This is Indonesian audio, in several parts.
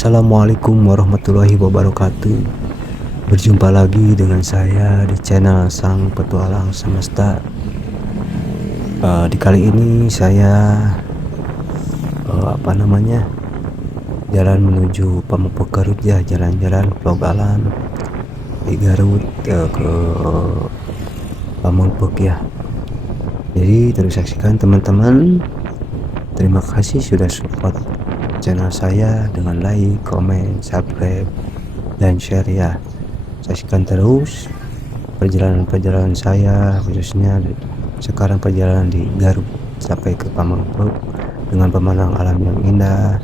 Assalamualaikum warahmatullahi wabarakatuh. Berjumpa lagi dengan saya di channel Sang Petualang Semesta. Di kali ini saya jalan menuju Pamengpeuk Garut ya, jalan-jalan vlog alam di Garut ke Pamengpeuk ya. Jadi terus saksikan teman-teman. Terima kasih sudah support channel saya dengan like, komen, subscribe, dan share ya. Saksikan terus perjalanan saya, khususnya sekarang perjalanan di Garut sampai ke Pamengpeuk dengan pemandangan alam yang indah.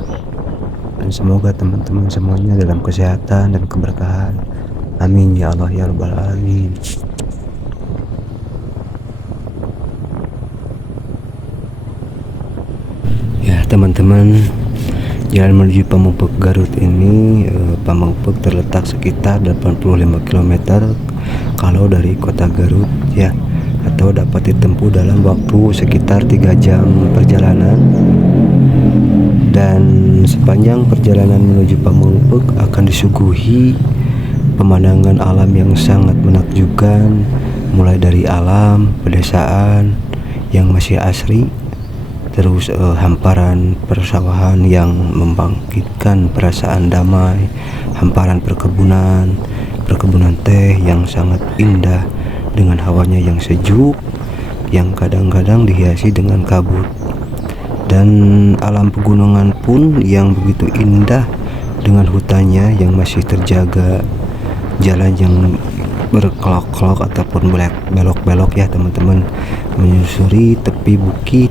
Dan semoga teman-teman semuanya dalam kesehatan dan keberkahan. Amin ya Allah ya Rabbal Alamin. Ya teman-teman, jalan menuju Pamengpeuk Garut ini, Pamengpeuk terletak sekitar 85 km kalau dari kota Garut ya, atau dapat ditempuh dalam waktu sekitar 3 jam perjalanan. Dan sepanjang perjalanan menuju Pamengpeuk akan disuguhi pemandangan alam yang sangat menakjubkan, mulai dari alam pedesaan yang masih asri, terus hamparan persawahan yang membangkitkan perasaan damai, hamparan perkebunan teh yang sangat indah dengan hawanya yang sejuk, yang kadang-kadang dihiasi dengan kabut, dan alam pegunungan pun yang begitu indah dengan hutannya yang masih terjaga, jalan yang berkelok-kelok ataupun belok-belok ya teman-teman, menyusuri tepi bukit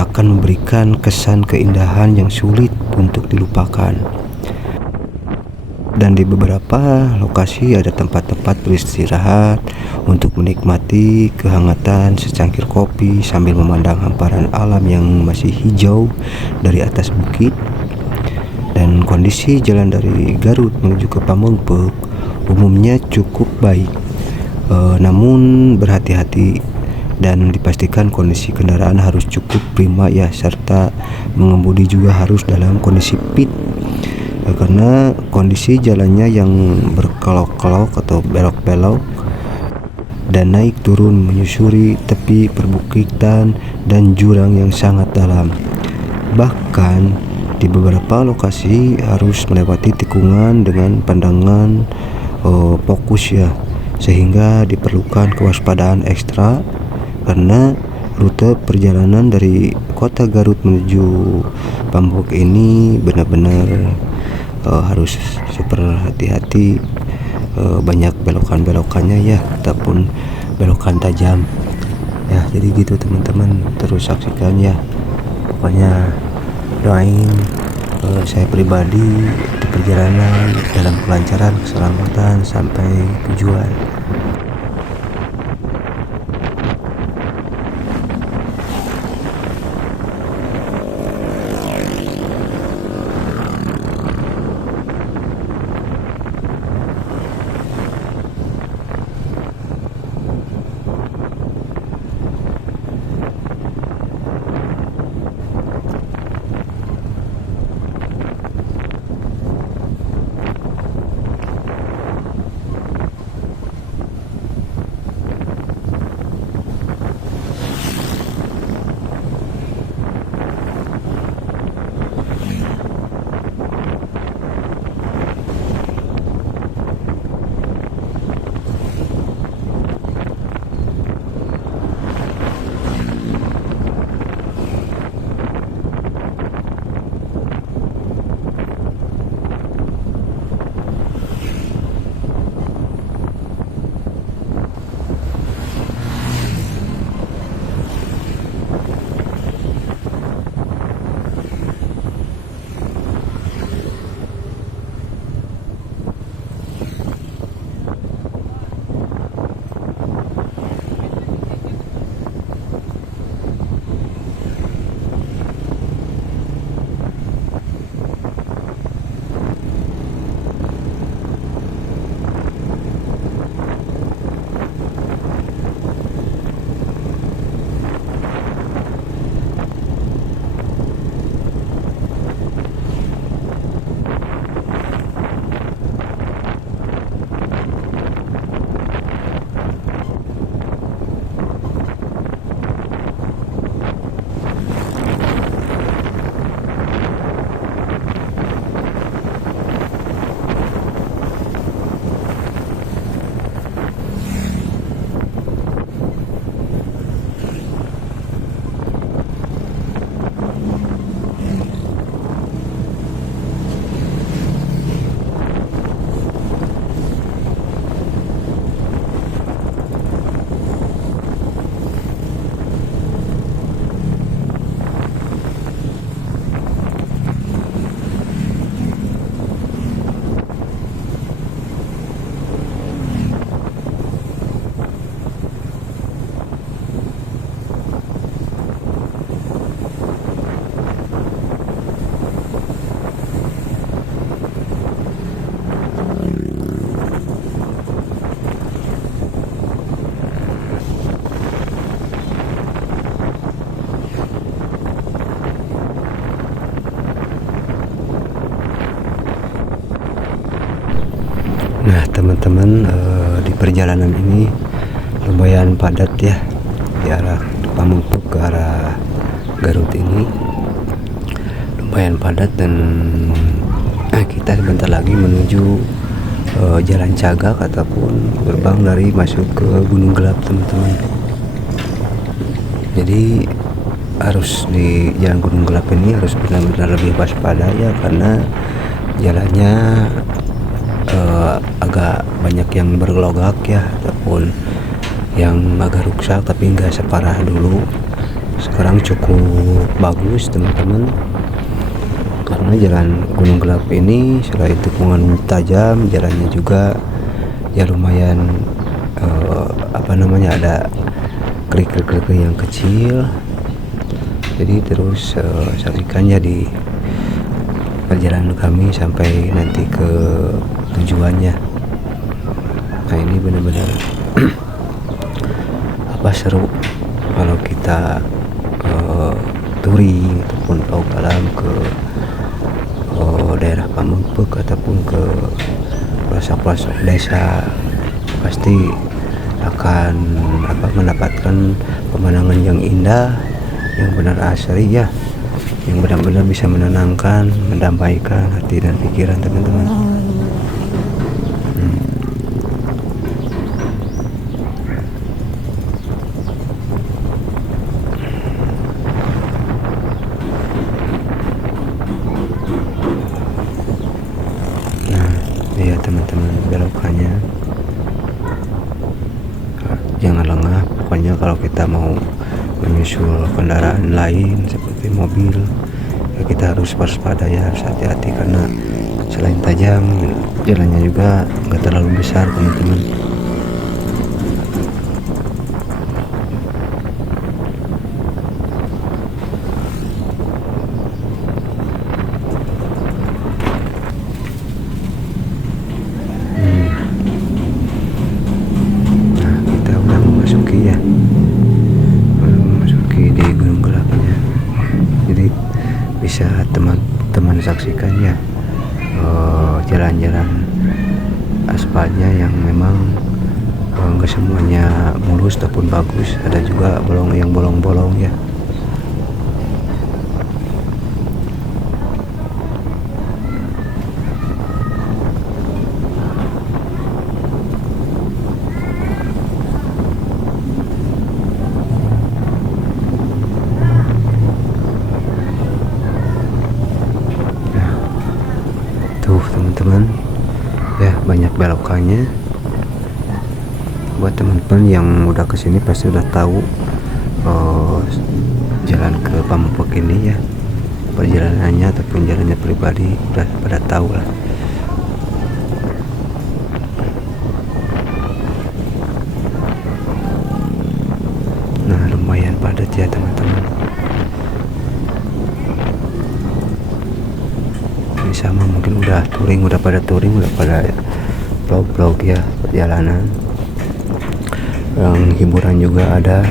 akan memberikan kesan keindahan yang sulit untuk dilupakan. Dan di beberapa lokasi ada tempat-tempat beristirahat untuk menikmati kehangatan secangkir kopi sambil memandang hamparan alam yang masih hijau dari atas bukit. Dan kondisi jalan dari Garut menuju ke Pamengpeuk umumnya cukup baik, namun berhati-hati dan dipastikan kondisi kendaraan harus cukup prima ya, serta mengemudi juga harus dalam kondisi fit, karena kondisi jalannya yang berkelok-kelok atau belok-belok dan naik turun menyusuri tepi perbukitan dan jurang yang sangat dalam. Bahkan di beberapa lokasi harus melewati tikungan dengan pandangan fokus ya, sehingga diperlukan kewaspadaan ekstra karena rute perjalanan dari kota Garut menuju Pamengpeuk ini benar-benar harus super hati-hati, banyak belokan-belokannya ya, ataupun belokan tajam ya. Jadi gitu teman-teman, terus saksikan ya. Pokoknya doain saya pribadi di perjalanan dalam kelancaran, keselamatan sampai tujuan. Nah teman-teman, di perjalanan ini lumayan padat ya, di arah Pamengpeuk ke arah Garut ini lumayan padat, dan kita sebentar lagi menuju Jalan Cagak ataupun gerbang dari masuk ke Gunung Gelap teman-teman. Jadi harus di Jalan Gunung Gelap ini harus benar-benar lebih waspada ya, karena jalannya agak banyak yang bergelogak ya, ataupun yang agak rusak, tapi nggak separah dulu. Sekarang cukup bagus teman-teman, karena Jalan Gunung Gelap ini selain tikungan tajam, jalannya juga ya lumayan ada kerikil-kerikil yang kecil. Jadi terus saksikan ya di perjalanan kami sampai nanti ke tujuannya. Nah ini benar-benar seru kalau kita touring ataupun tahu alam ke daerah Pamengpeuk ataupun ke pelosok-pelosok desa. Pasti akan mendapatkan pemandangan yang indah, yang benar asri ya, yang benar-benar bisa menenangkan, mendamaikan hati dan pikiran teman-teman. Nah, ya teman-teman, belokannya jangan lengah. Pokoknya kalau kita mau menyusul kendaraan lain seperti mobil ya, kita harus waspada ya, harus hati-hati, karena selain tajam jalannya juga nggak terlalu besar teman-teman. Nah kita udah memasuki di Gunung Gelapnya, jadi bisa teman-teman saksikan ya jalan-jalan aspalnya yang memang nggak semuanya mulus ataupun bagus, ada juga bolong-bolong ya. Tuh teman-teman ya, banyak belokannya. Buat teman-teman yang udah kesini pasti udah tahu jalan ke Pamengpeuk ini ya, perjalanannya ataupun jalannya pribadi udah pada tahu lah. Nah lumayan padat ya teman-teman. Ini sama mungkin udah pada touring, udah pada vlog-vlog ya perjalanan. Yang hiburan juga ada.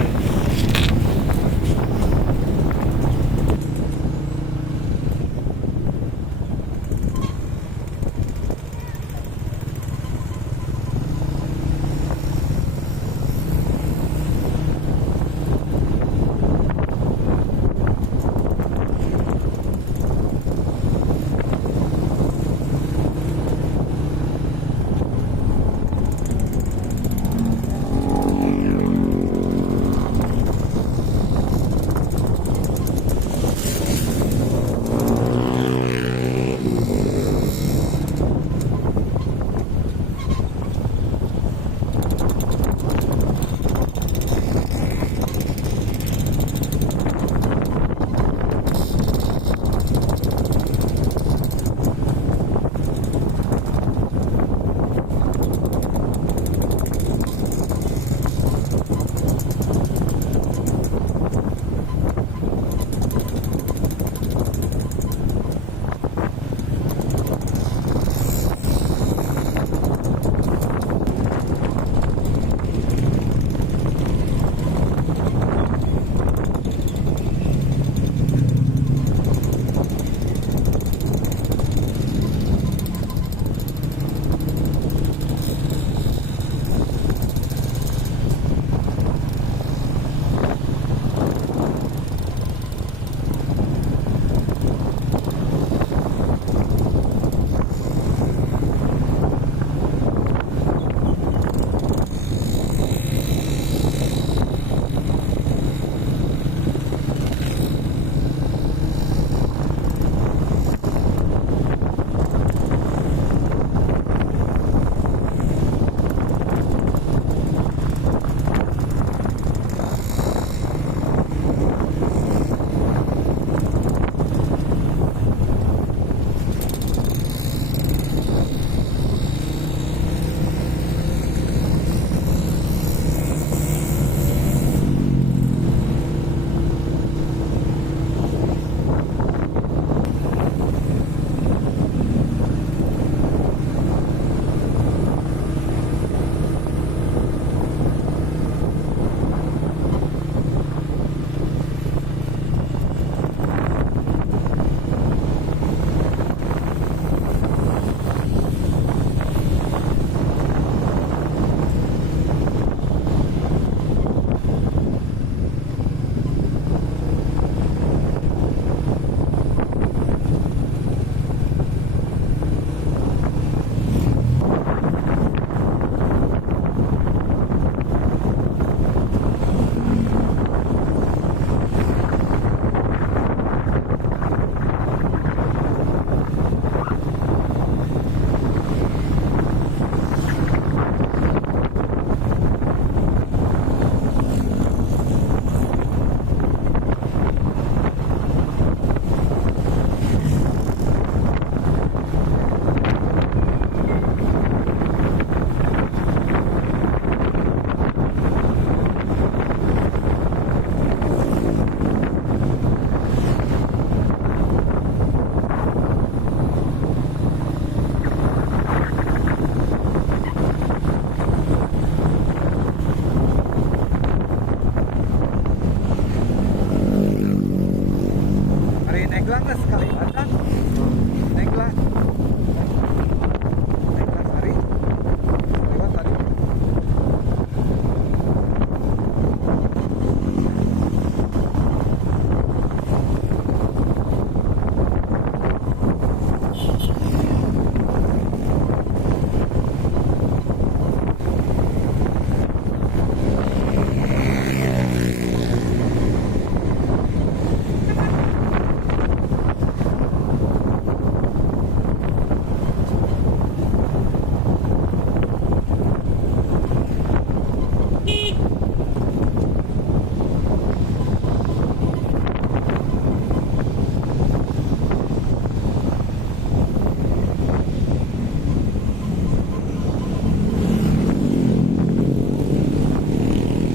Neglang lah sekali kan? Neglang. Neglang Sari. Lewat tadi.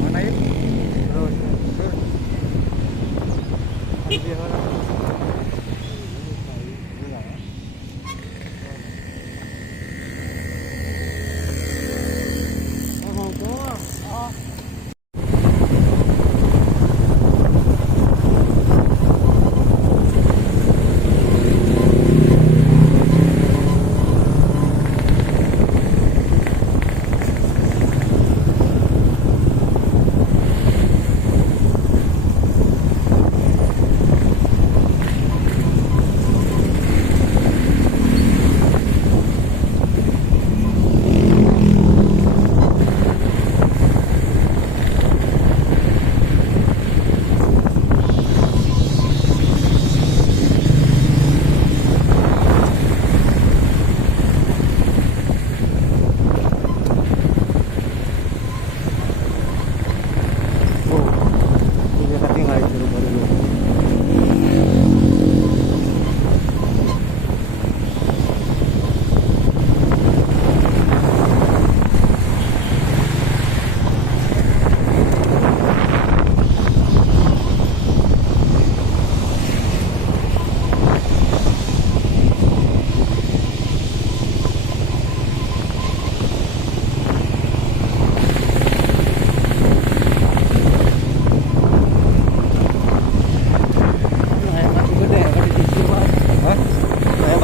Mana ya? Terus.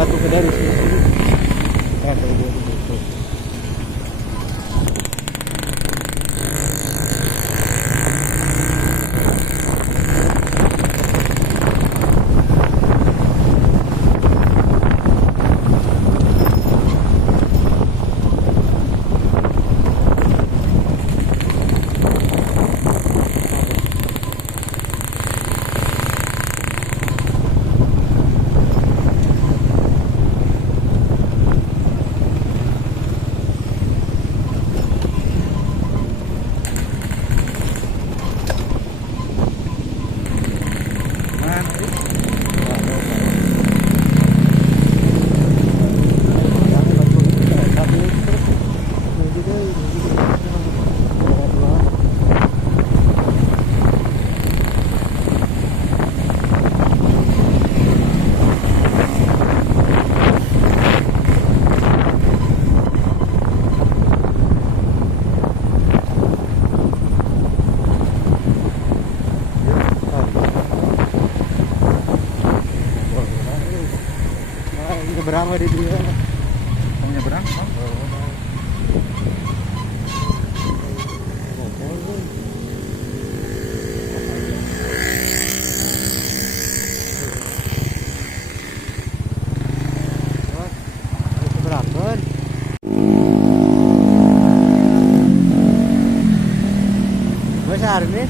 Batu gede di sini. Berapa di dia? Mau nyebrang? Besar nih.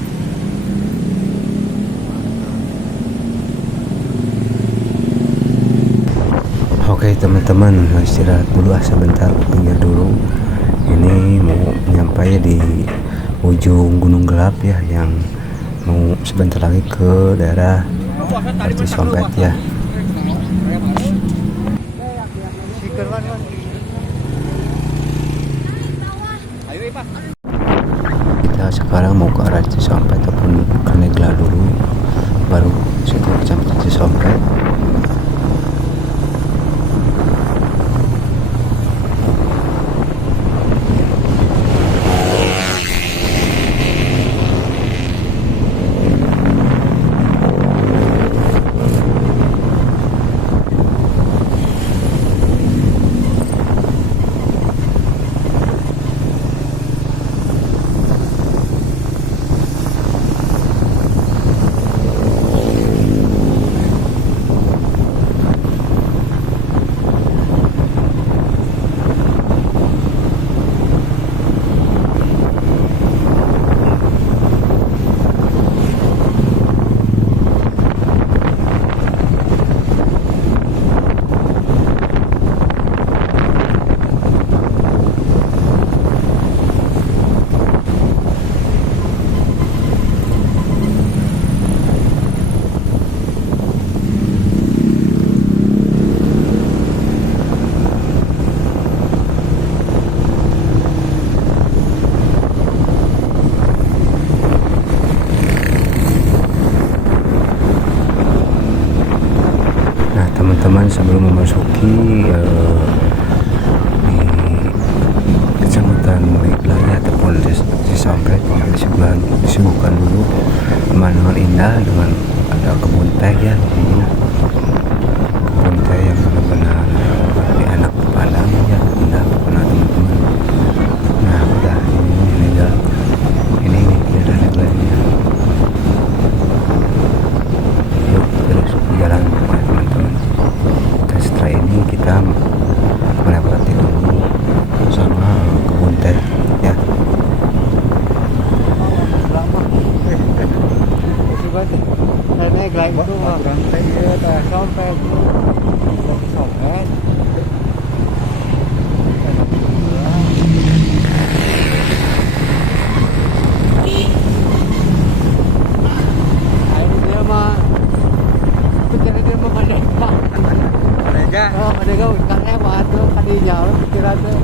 Oke teman-teman, istirahat dulu sebentar, pinggir dulu. Ini mau nyampai di ujung Gunung Gelap ya, yang mau sebentar lagi ke daerah Cisompet ya. Kita sekarang mau ke arah Cisompet ataupun ke Negla dulu, baru situ sampai Cisompet. teman-teman sebelum memasuki di kecamatan Wilayah ataupun Cisampet, disuguhkan dulu pemandangan indah dengan ada kebun teh ya di sini. Kebun teh yang benar-benar enak dipandang ya, indah pokoknya teman-teman. Nah udah ini jalan ini udah lebarnya. Yuk terus jalan teman-teman. Dan setelah ini kita melewati dulu sama kebun teh ya. Naik lagi itu mah rantai ya teh sampai dia mah pikiran dia mah ada aja oh ada gak kan lewat tuh tadinya pikiran tuh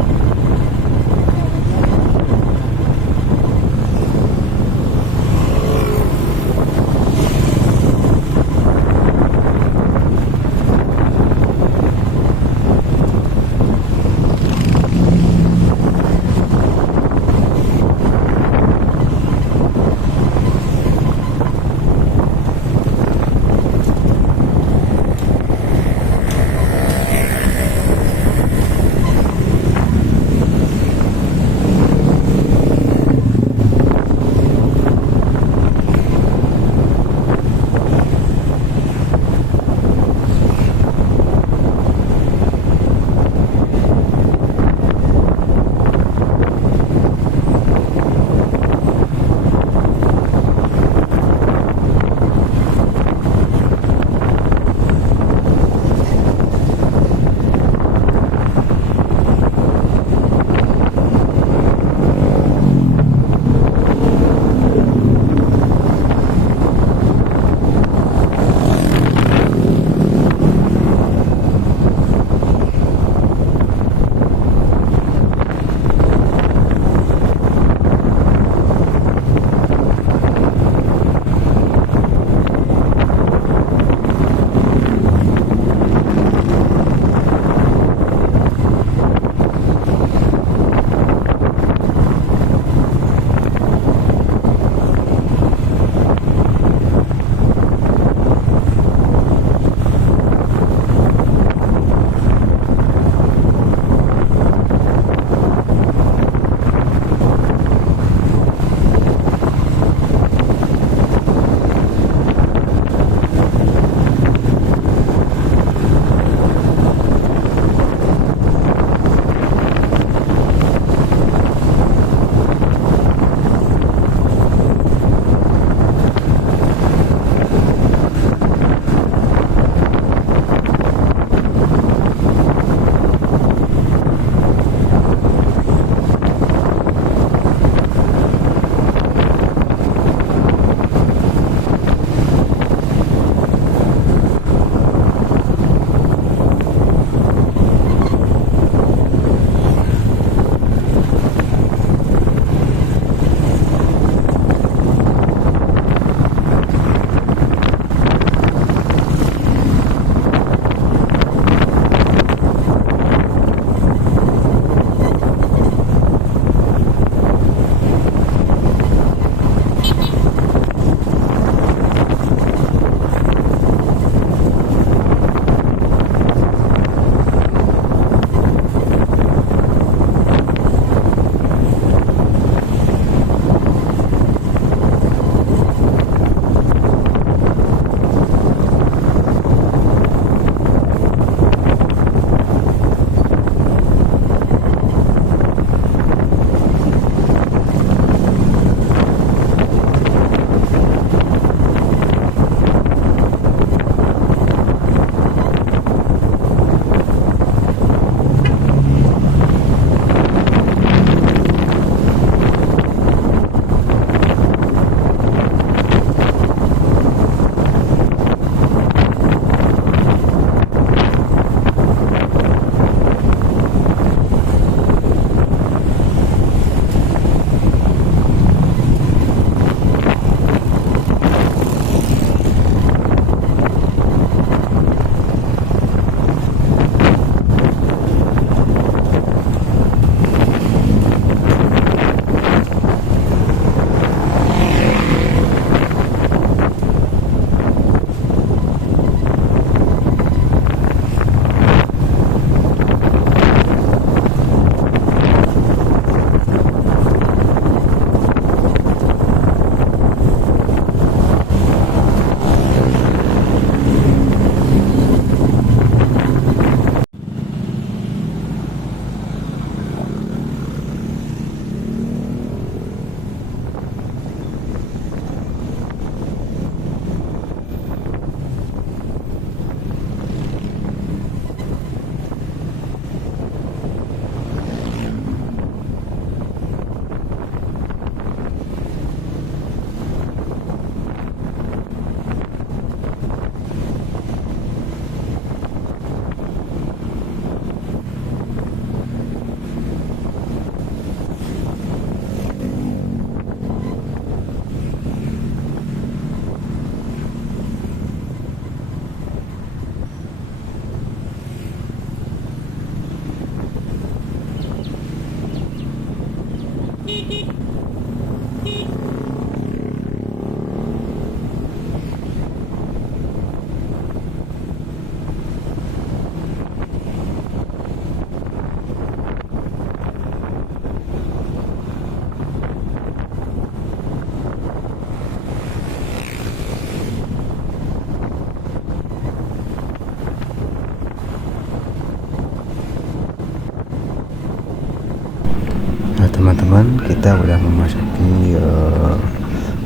teman-teman, kita udah memasuki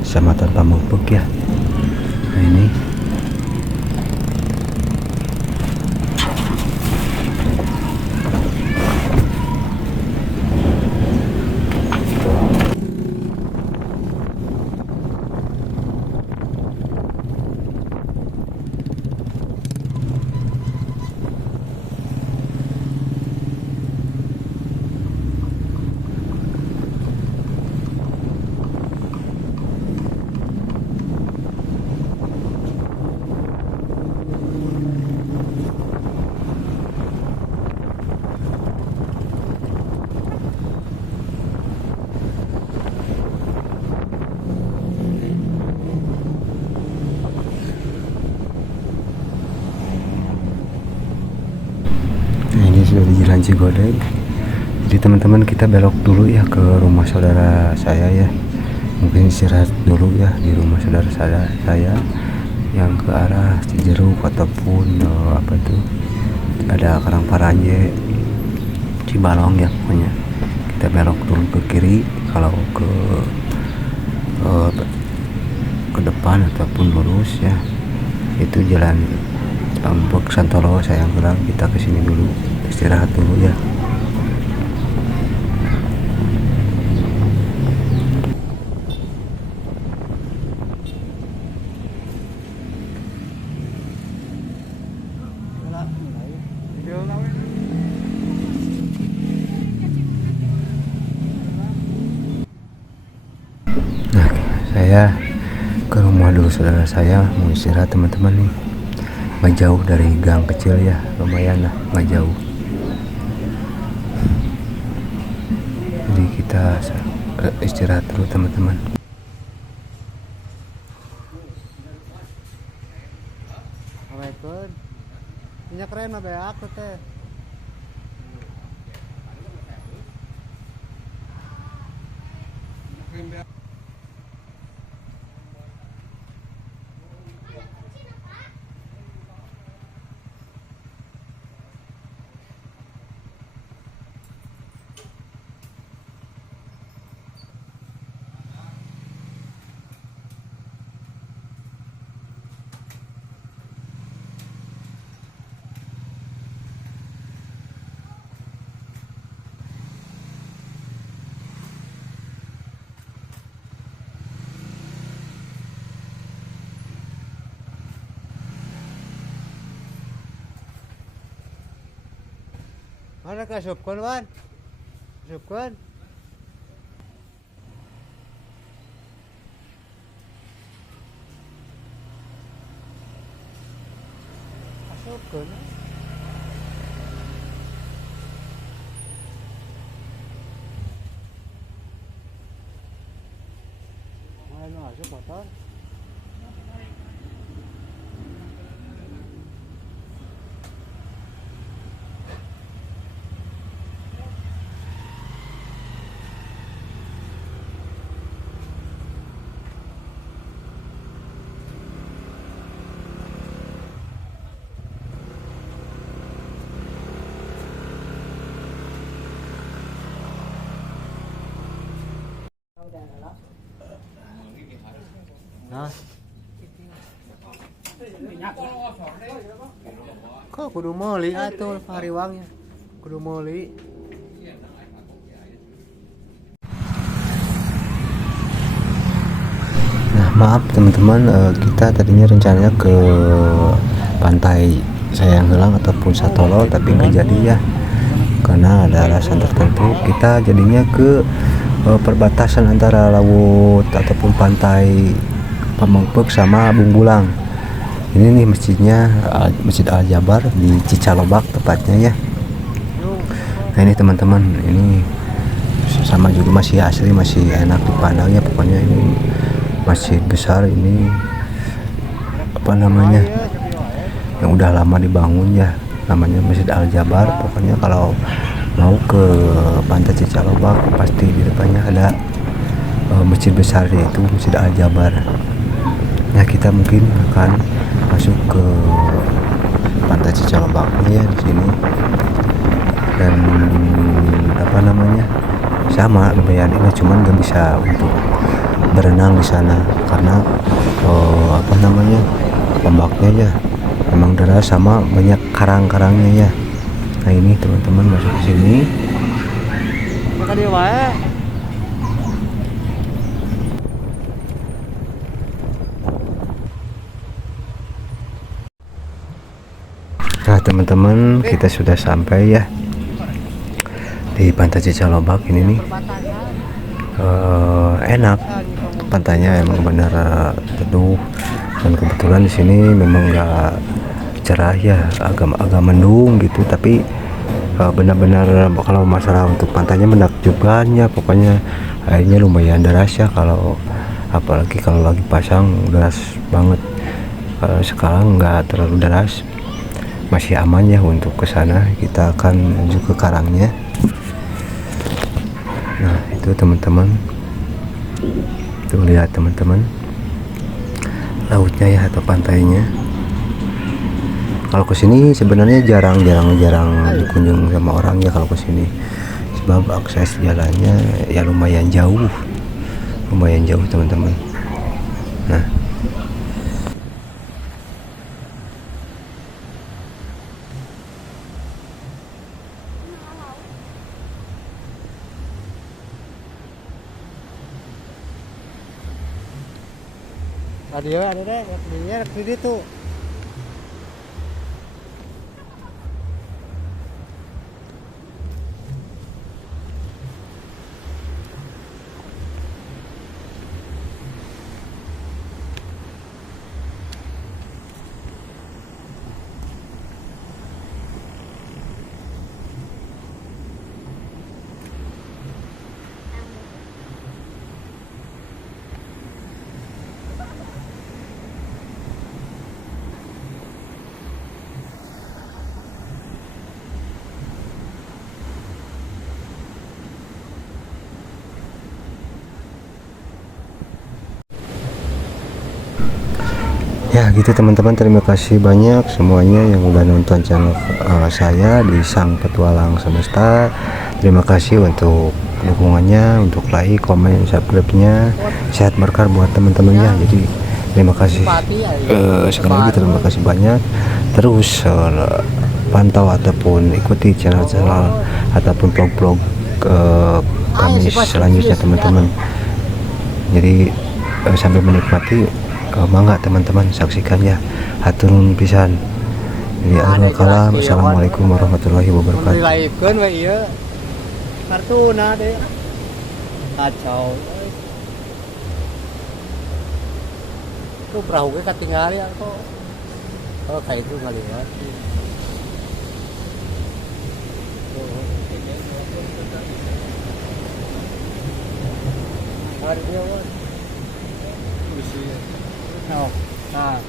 Kecamatan Pamengpeuk ya. Nah ini sudah di Jalan Cigodeg. Jadi teman-teman, kita belok dulu ya ke rumah saudara saya ya. Mungkin istirahat dulu ya di rumah saudara saya yang ke arah Cijeruk ataupun apa tuh, ada Karangparanje, Cibalong ya pokoknya. Kita belok dulu ke kiri kalau ke depan ataupun lurus ya. Itu jalan Pamengpeuk Santolo sayang bilang, kita kesini dulu istirahat dulu ya. Nah, saya ke rumah dulu saudara saya mau istirahat teman-teman nih. Nggak jauh dari gang kecil ya, lumayan lah, nggak jauh. Jadi kita istirahat dulu teman-teman. Assalamualaikum. Minyak keren mah beak teh. Mana kasupkan Wan? Kasupkan. Kasupkan. Mana masuk motor? Nah. Kok kudu meuli atuh pariwangnya. Kudu meuli. Nah, maaf teman-teman, kita tadinya rencananya ke pantai Sayang Heulang ataupun Satolo, tapi nggak jadi ya. Karena ada alasan tertentu. Kita jadinya ke perbatasan antara laut ataupun pantai Pamengpeuk sama Bungbulang. Ini nih masjidnya, Masjid Al Jabar di Cicalobak tepatnya ya. Nah ini teman-teman, ini sama juga masih asli, masih enak dipandang ya. Pokoknya ini masjid besar, ini apa namanya, yang udah lama dibangun ya, namanya Masjid Al Jabar. Pokoknya kalau mau ke pantai Cicalobak pasti di depannya ada masjid besar, yaitu Masjid Al Jabar. Nah kita mungkin akan masuk ke pantai Cicalobak ya di sini, dan apa namanya, sama lumayan ini, cuman nggak bisa untuk berenang di sana karena apa namanya, ombaknya ya memang deras sama banyak karang-karangnya ya. Nah ini teman-teman masuk ke sini. Maka dia wae. Nah teman-teman, kita sudah sampai ya di Pantai Cicalobak ini nih. Enak, pantainya emang benar teduh, dan kebetulan di sini memang nggak cerah ya, agak mendung gitu, tapi benar-benar kalau masalah untuk pantainya menakjubkannya, pokoknya airnya lumayan deras ya, kalau apalagi kalau lagi pasang deras banget. Kalau sekarang nggak terlalu deras, masih aman ya untuk ke sana. Kita akan menuju ke karangnya. Nah itu teman-teman, tuh lihat teman-teman lautnya ya atau pantainya. Kalau ke sini sebenarnya jarang dikunjung sama orang ya kalau ke sini, sebab akses jalannya ya lumayan jauh teman-teman. Nah Radio ada deh, dia di situ. ya gitu teman-teman, terima kasih banyak semuanya yang udah nonton channel saya di Sang Petualang Semesta. Terima kasih untuk dukungannya, untuk like, komen, subscribe-nya. Sehat berkah buat teman-temannya. Jadi terima kasih sekali lagi, terima kasih banyak. Terus pantau ataupun ikuti channel-channel ataupun vlog-vlog kami selanjutnya teman-teman. Jadi sambil menikmati, mangga teman-teman saksikan ya. Hatur nuhun pisan. Ini akhirul kalam. Assalamualaikum warahmatullahi wabarakatuh. Dilaipkeun we ieu. Kartuna deh. Kacau. Itu perahu ge katinggal ya kok. Oh kayak itu ngaliwat. Hari dia wah. Oh, nah,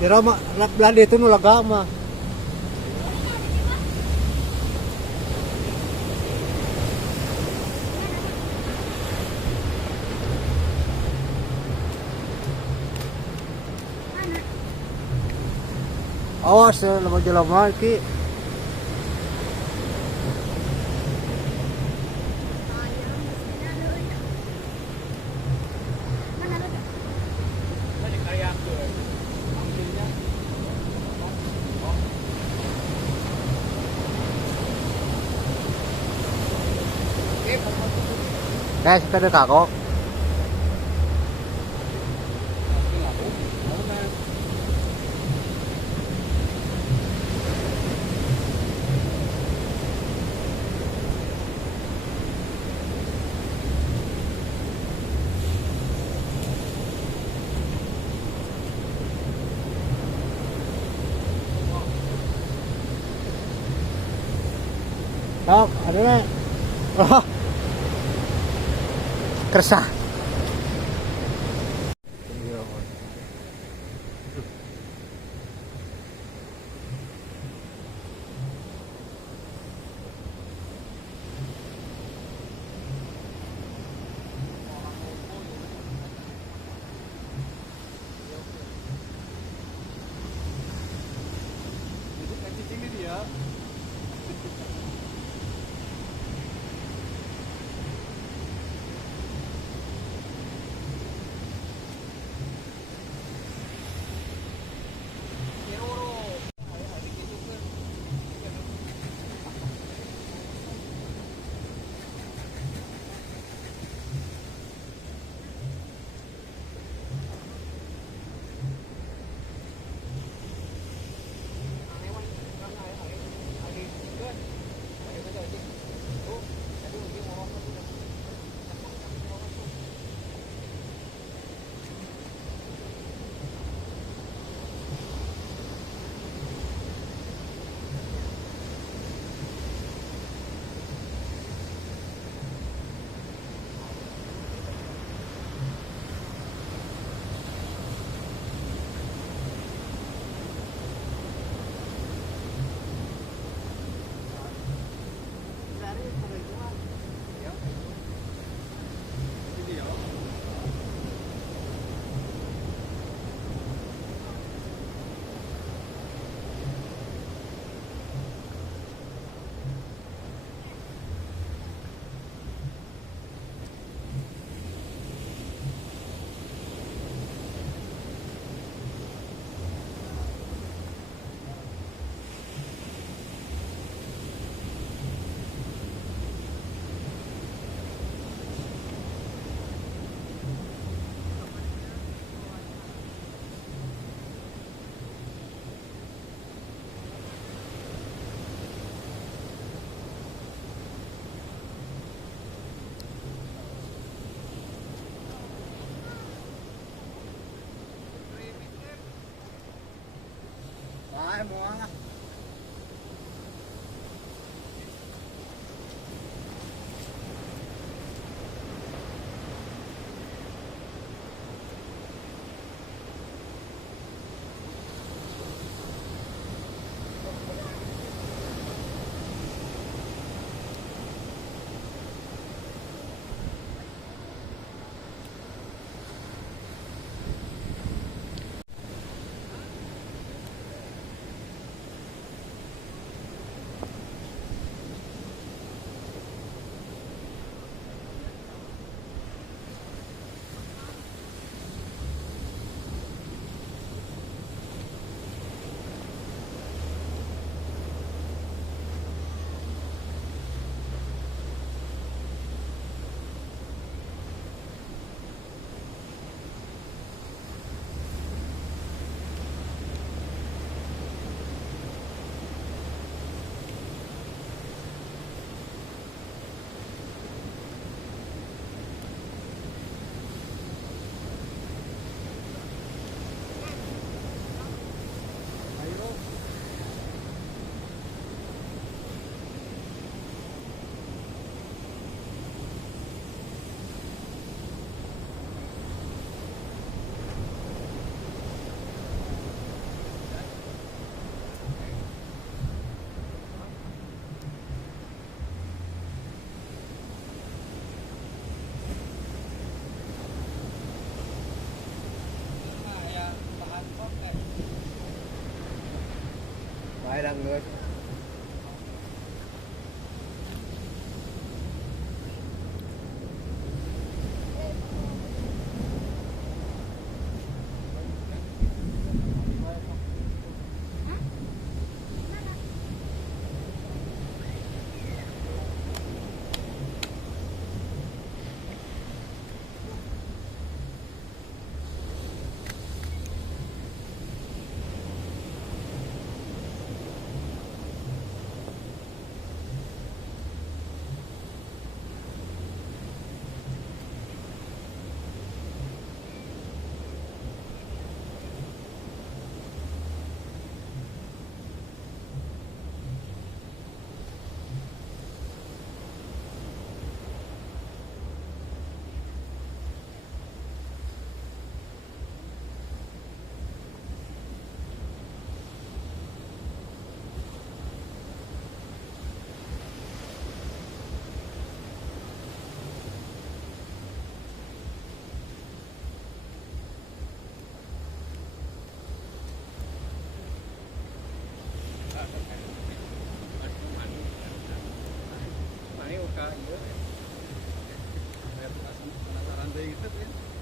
kira mah Belanda itu nu lega mah. Awas lama-lama ki. Guys, kita ada kagok. Dok, ada nih. Oh. Kersah. Ay, muang. Phải là người tuh ya.